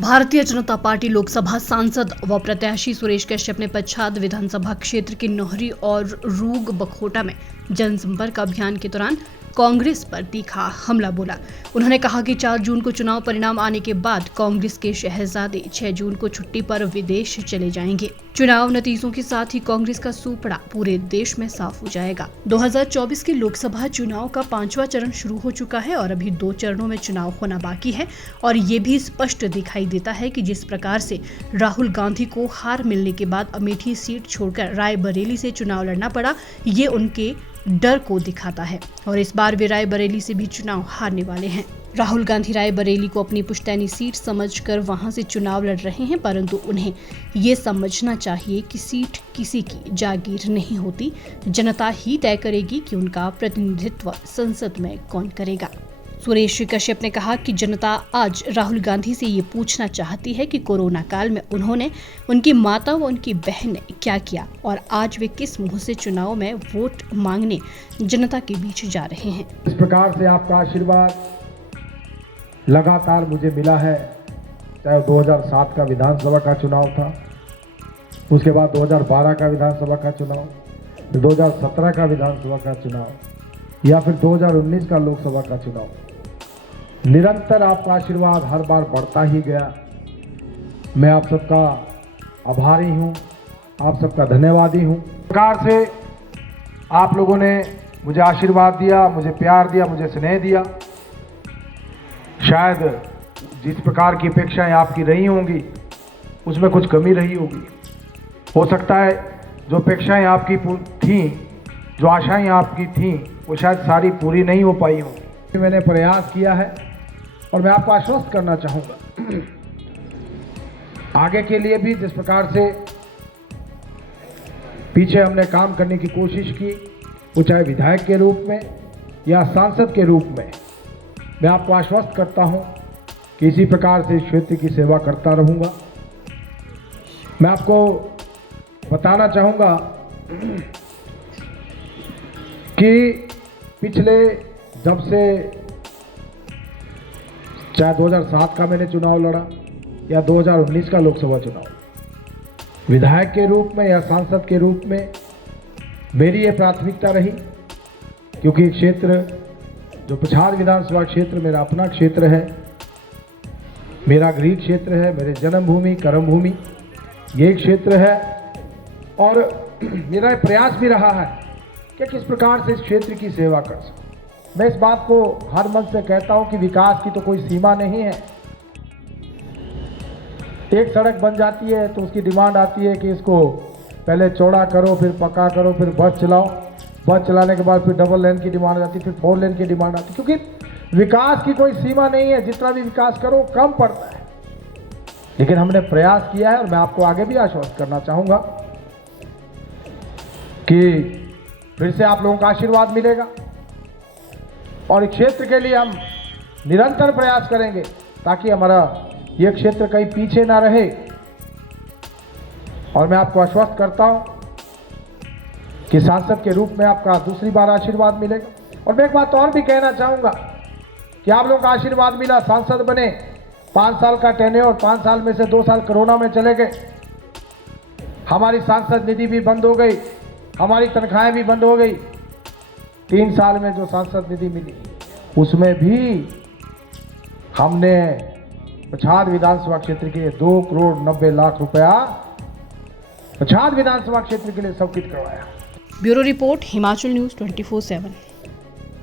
Bharatiya Janata party Lok Sabha सांसद व प्रत्याशी सुरेश कश्यप ने पच्छाद विधानसभा क्षेत्र के नोहरी और रूग बखोटा में जनसंपर्क अभियान के दौरान कांग्रेस पर तीखा हमला बोला। उन्होंने कहा कि 4 जून को चुनाव परिणाम आने के बाद कांग्रेस के शहजादे 6 जून को छुट्टी पर विदेश चले जाएंगे। चुनाव नतीजों के साथ ही कांग्रेस का सूपड़ा पूरे देश में साफ हो जाएगा। 2024 के लोकसभा चुनाव का 5वां चरण शुरू हो चुका है और अभी 2 चरणों में चुनाव होना बाकी है और ये भी स्पष्ट दिखाई देता है कि जिस प्रकार से राहुल गांधी को हार मिलने के बाद अमेठी सीट छोड़कर रायबरेली से चुनाव लड़ना पड़ा, ये उनके डर को दिखाता है और इस बार वे रायबरेली से भी चुनाव हारने वाले हैं। राहुल गांधी रायबरेली को अपनी पुश्तैनी सीट समझकर वहां से चुनाव लड़ रहे हैं, परंतु उन्हें ये समझना चाहिए कि सीट किसी की जागीर नहीं होती। जनता ही तय करेगी कि उनका प्रतिनिधित्व संसद में कौन करेगा। सुरेश कश्यप ने कहा कि जनता आज राहुल गांधी से ये पूछना चाहती है कि कोरोना काल में उन्होंने, उनकी माता व उनकी बहन ने क्या किया और आज वे किस मुंह से चुनाव में वोट मांगने जनता के बीच जा रहे हैं। इस प्रकार से आपका आशीर्वाद लगातार मुझे मिला है, चाहे 2007 का विधानसभा का चुनाव था, उसके बाद 2012 का विधानसभा का चुनाव, 2017 का विधानसभा का चुनाव या फिर 2019 का लोकसभा का चुनाव। निरंतर आपका आशीर्वाद हर बार बढ़ता ही गया। मैं आप सबका आभारी हूँ, आप सबका धन्यवादी हूँ। इस प्रकार से आप लोगों ने मुझे आशीर्वाद दिया, मुझे प्यार दिया, मुझे स्नेह दिया। शायद जिस प्रकार की अपेक्षाएं आपकी रही होंगी उसमें कुछ कमी रही होगी। हो सकता है जो अपेक्षाएं आपकी थीं, जो आशाएं आपकी थीं, वो शायद सारी पूरी नहीं हो पाई होंगी। मैंने प्रयास किया है और मैं आपको आश्वस्त करना चाहूँगा आगे के लिए भी जिस प्रकार से पीछे हमने काम करने की कोशिश की, वो चाहे विधायक के रूप में या सांसद के रूप में, मैं आपको आश्वस्त करता हूं कि इसी प्रकार से इस क्षेत्र की सेवा करता रहूंगा। मैं आपको बताना चाहूँगा कि पिछले जब से चाहे 2007 का मैंने चुनाव लड़ा या 2019 का लोकसभा चुनाव, विधायक के रूप में या सांसद के रूप में मेरी ये प्राथमिकता रही, क्योंकि क्षेत्र जो पच्छाद विधानसभा क्षेत्र मेरा अपना क्षेत्र है, मेरा गृह क्षेत्र है, मेरे जन्मभूमि कर्मभूमि ये क्षेत्र है और मेरा प्रयास भी रहा है कि किस प्रकार से इस क्षेत्र की सेवा कर सकूं। मैं इस बात को हर मन से कहता हूं कि विकास की तो कोई सीमा नहीं है। एक सड़क बन जाती है तो उसकी डिमांड आती है कि इसको पहले चौड़ा करो, फिर पक्का करो, फिर बस चलाओ। बस चलाने के बाद फिर डबल लेन की डिमांड आती है, फिर 4 लेन की डिमांड आती है, क्योंकि विकास की कोई सीमा नहीं है। जितना भी विकास करो कम पड़ता है। लेकिन हमने प्रयास किया है और मैं आपको आगे भी आश्वस्त करना चाहूँगा कि फिर से आप लोगों का आशीर्वाद मिलेगा और इस क्षेत्र के लिए हम निरंतर प्रयास करेंगे ताकि हमारा ये क्षेत्र कहीं पीछे ना रहे। और मैं आपको आश्वस्त करता हूं कि सांसद के रूप में आपका दूसरी बार आशीर्वाद मिलेगा। और मैं एक बात और भी कहना चाहूँगा कि आप लोगों का आशीर्वाद मिला, सांसद बने, 5 साल का टेन्योर, 5 साल में से 2 साल कोरोना में चले गए, हमारी सांसद निधि भी बंद हो गई, हमारी तनख्वाहें भी बंद हो गई। 3 साल में जो सांसद निधि मिली उसमें भी हमने पच्छाद विधानसभा क्षेत्र के 2 करोड़ 90 लाख रुपया पच्छाद विधानसभा क्षेत्र के लिए सब कुछ करवाया। Bureau report, Himachal news 24/7।